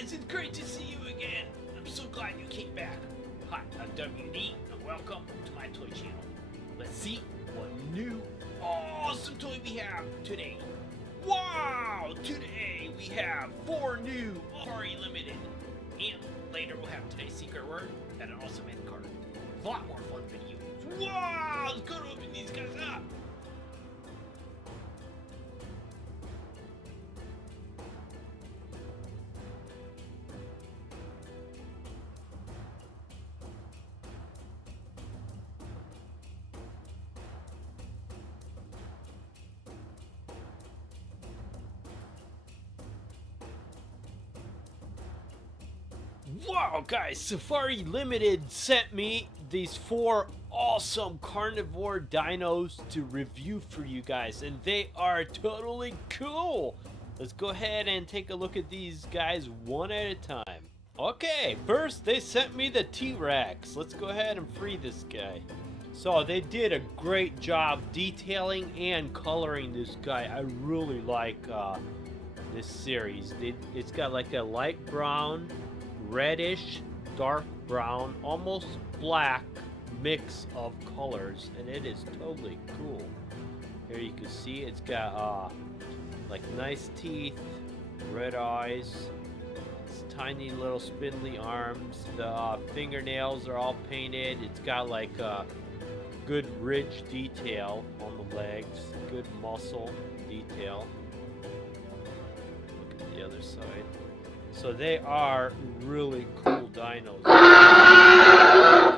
guys, it's great to see you again. I'm so glad you came back. Hi, I'm WD, and welcome to my toy channel. Let's see what new awesome toy we have today. Wow! Today we have 4 new Safari Limited. And later we'll have today's secret word and an awesome end card. A lot more fun videos. Wow! Let's go to open these guys up. Wow, guys, Safari Limited sent me these 4 awesome carnivore dinos to review for you guys, and they are totally cool. Let's go ahead and take a look at these guys one at a time. Okay, first they sent me the T-Rex. Let's go ahead and free this guy. So they did a great job detailing and coloring this guy. I really like this series. It's got like a light brown, reddish, dark brown, almost black mix of colors, and it is totally cool. Here you can see it's got like nice teeth, red eyes, it's tiny little spindly arms. The fingernails are all painted. It's got like a good ridge detail on the legs, good muscle detail. Look at the other side. So they are really cool dinos.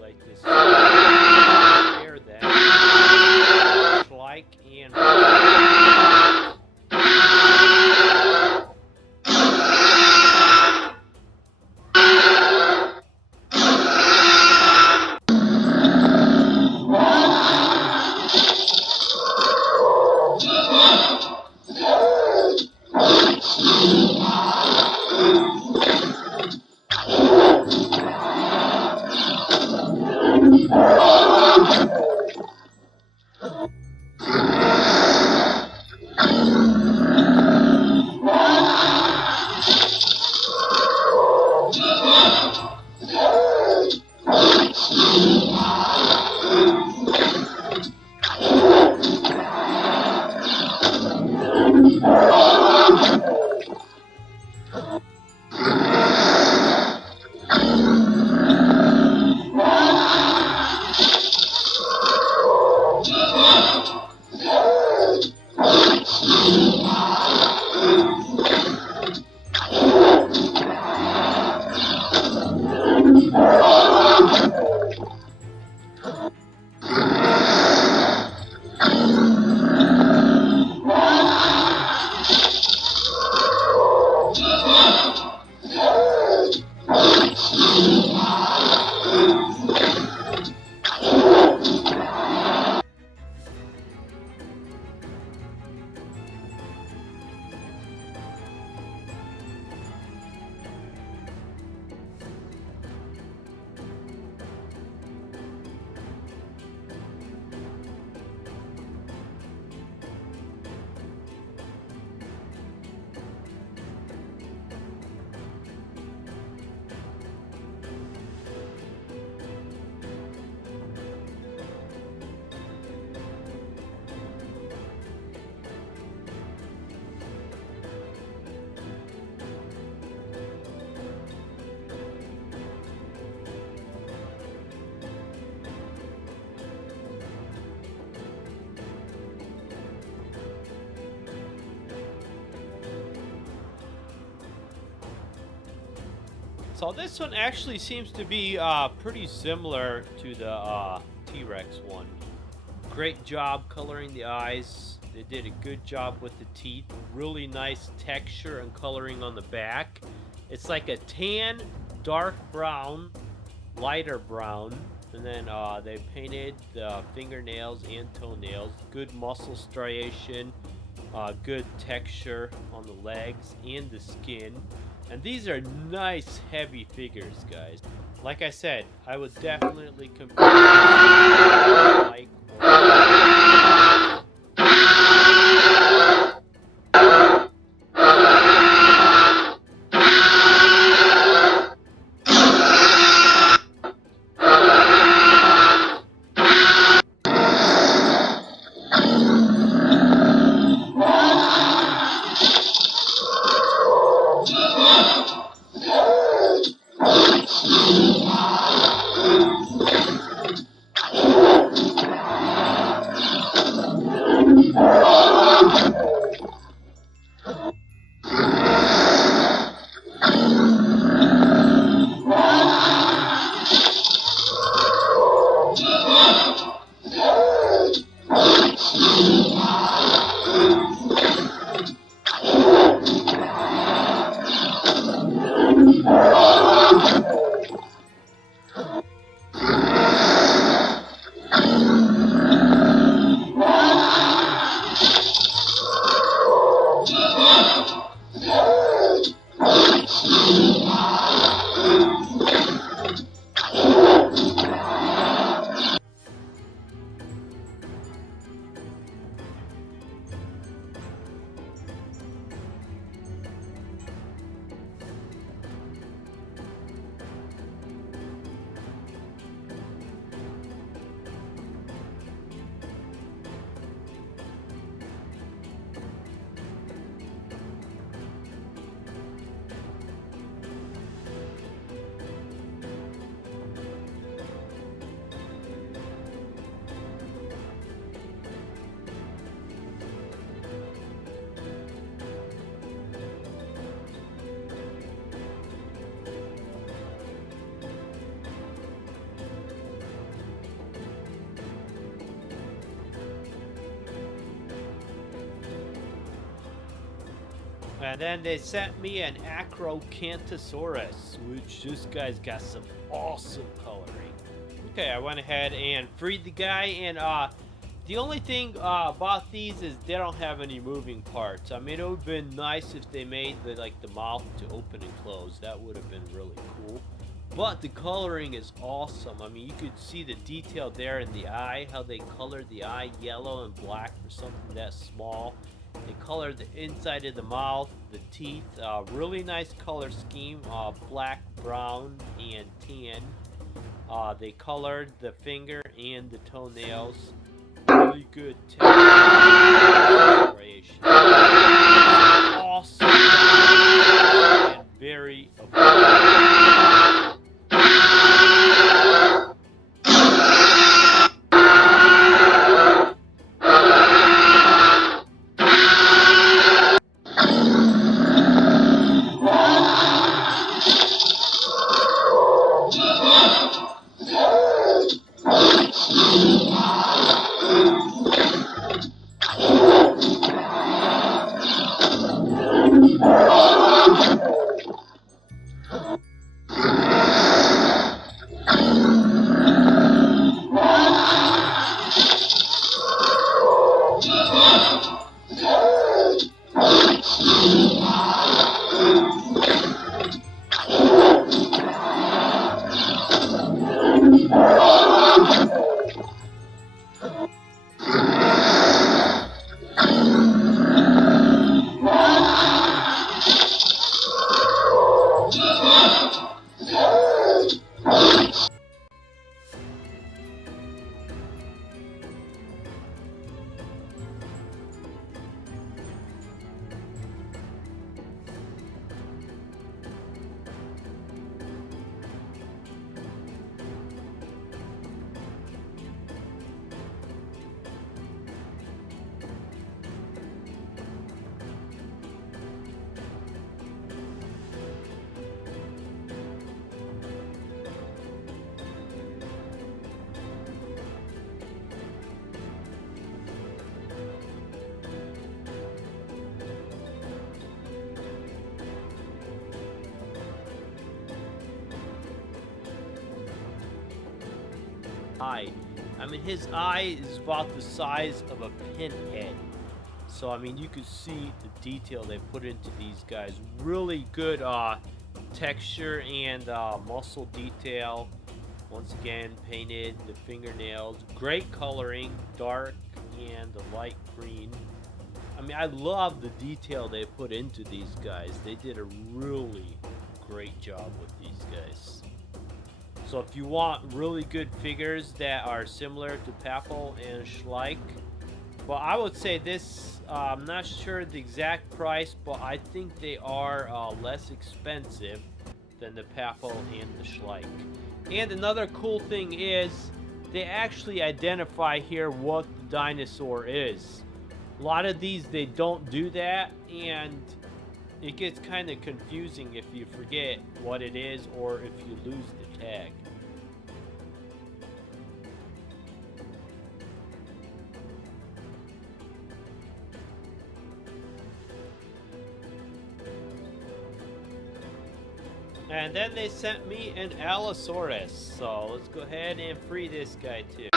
Like this. Share that. Like and. So this one actually seems to be pretty similar to the T-Rex one. Great job coloring the eyes. They did a good job with the teeth. Really nice texture and coloring on the back. It's like a tan, dark brown, lighter brown. And then they painted the fingernails and toenails. Good muscle striation. Good texture on the legs and the skin. And these are nice, heavy figures, guys. Like I said, I would definitely compare like And then they sent me an Acrocanthosaurus, which this guy's got some awesome coloring. Okay, I went ahead and freed the guy, and the only thing about these is they don't have any moving parts. I mean, it would have been nice if they made the mouth to open and close. That would have been really cool. But the coloring is awesome. I mean, you could see the detail there in the eye, how they colored the eye yellow and black for something that small. They colored the inside of the mouth, the teeth, really nice color scheme, black, brown, and tan. They colored the finger and the toenails. Really good texture. Awesome and very affordable. Eye. I mean, his eye is about the size of a pinhead. So, I mean, you can see the detail they put into these guys. Really good texture and muscle detail. Once again, painted the fingernails. Great coloring, dark and the light green. I mean, I love the detail they put into these guys. They did a really great job with these guys. So if you want really good figures that are similar to Papal and Schleich, well, I would say this, I'm not sure the exact price, but I think they are less expensive than the Papal and the Schleich. And another cool thing is, they actually identify here what the dinosaur is. A lot of these, they don't do that, and it gets kind of confusing if you forget what it is or if you lose the tag. And then they sent me an Allosaurus, so let's go ahead and free this guy too.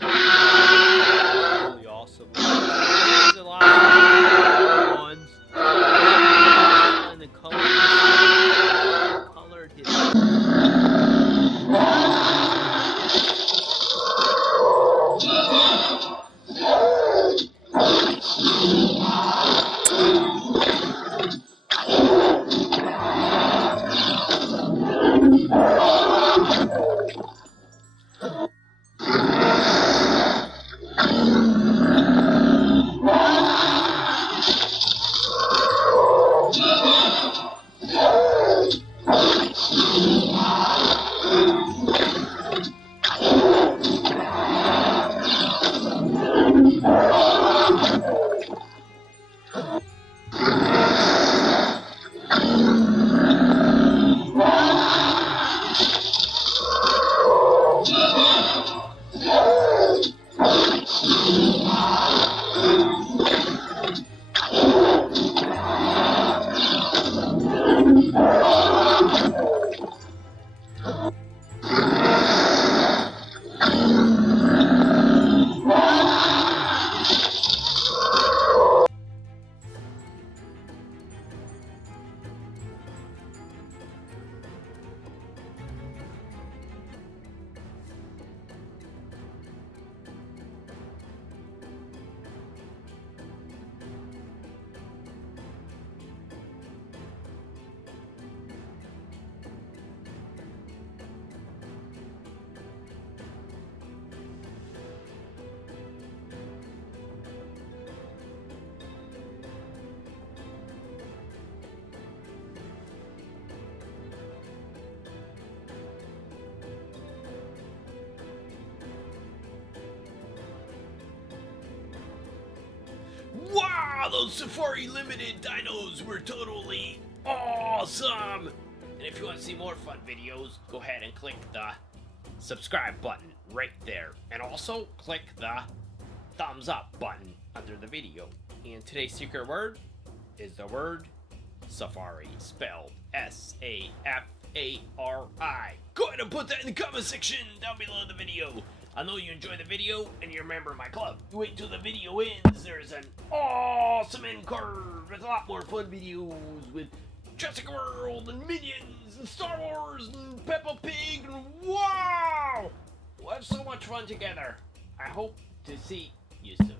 Really awesome. There's a lot of ones. And the color colored his. Wow, those Safari Limited dinos were totally awesome! And if you want to see more fun videos, go ahead and click the subscribe button right there. And also click the thumbs up button under the video. And today's secret word is the word Safari, spelled S-A-F-A-R-I. Go ahead and put that in the comment section down below the video. I know you enjoy the video and you're a member of my club. You wait till the video ends. There's an awesome end card. There's a lot more fun videos with Jurassic World and Minions and Star Wars and Peppa Pig and wow! We'll have so much fun together. I hope to see you soon.